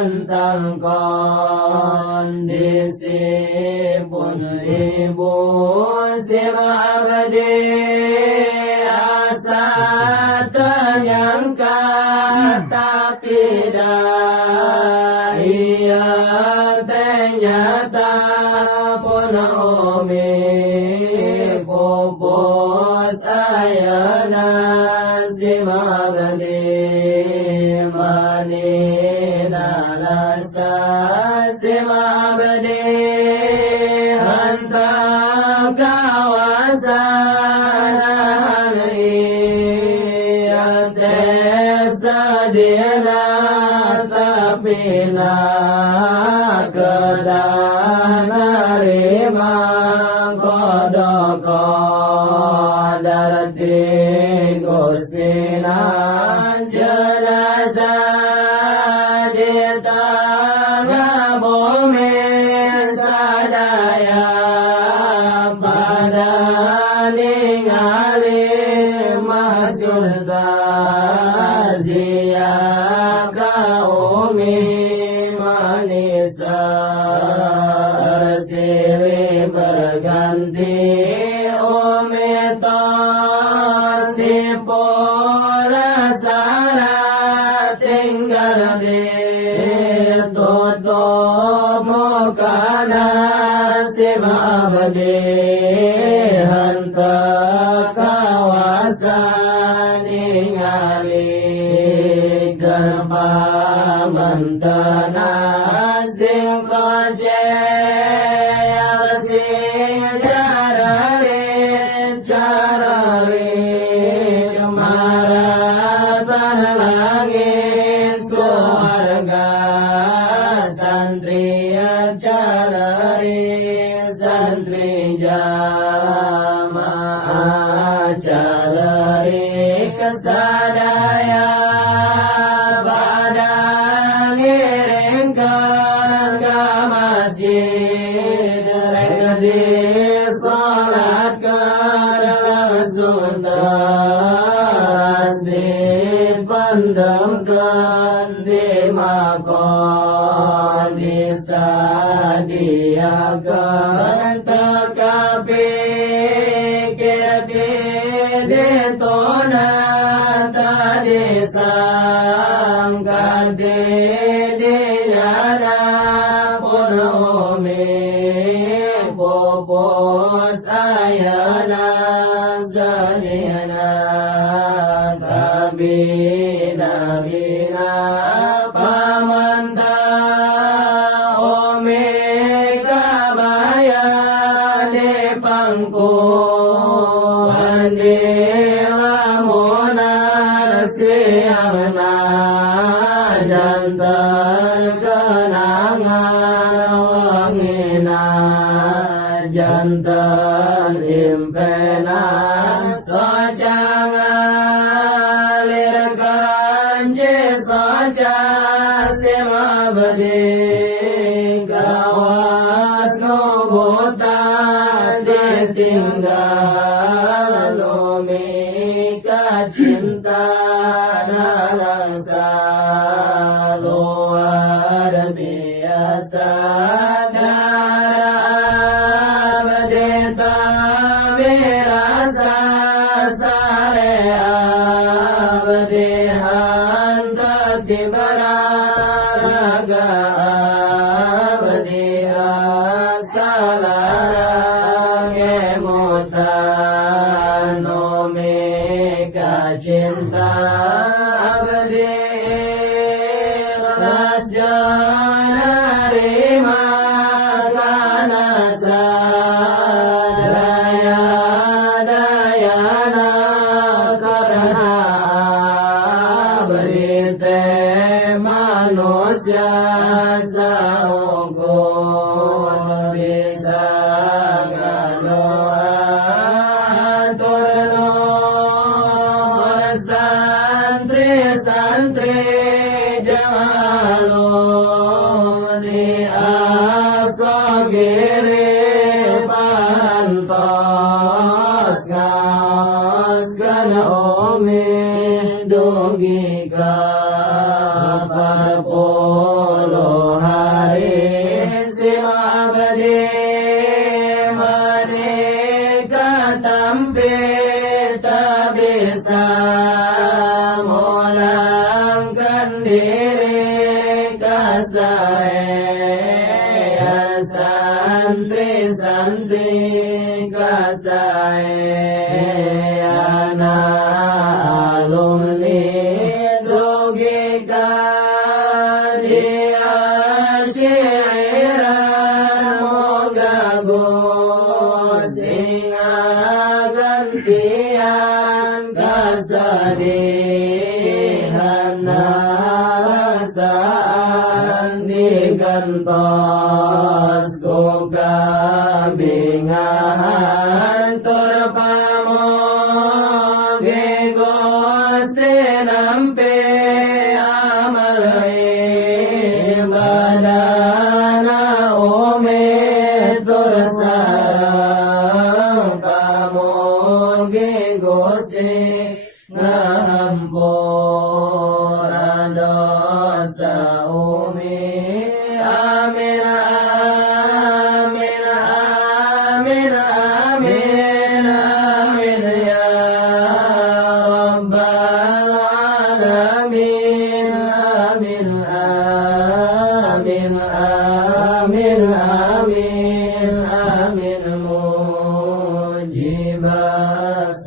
tentang kondisi pun ibu si abadi asa ternyangka tapi ia ternyata pun umi popo saya nasi abadi mani Abadi hantar kawasan ia tersedia tapi nak kedah nerima kodok darati gosina jenazah berganti umitos di pola syarat tinggal di tutup muka nasi abadi hantar kawasan ingali gerpa mentana sing santri jamaah calari kesadaya pada ngiringkan ke masjid mereka disolatkan langsung tasbih pendamkan di makom disadiakan tekapi kira-kira tonan tadi sangka dinyana pun umi popo saya nazaniana kabina pamanta umi kabaya jantan impena sojanga lirkan je soja sema bade gawas no bota ditinggal no mika cinta nalangsa luar biasa cinta abadi kelas janari makana sadaya dayana karena abadi te manusia saukur bisa gadoa turno santri jalur di asogiri pantos gaskan ome dogi kapal puluh hari sima abadi menikah tampil tak bisa diri kasaya santri kasaya na alumni dugikan dia syairan moga gosinga gantian kasadihan saan digantos ko kabingahan turpamogi gosi nampi amal ibadana umi tursarang pamogi gosi ngampun dosa umi amin amin amin amin amin ya rabbal alamin amin amin amin amin amin mujibas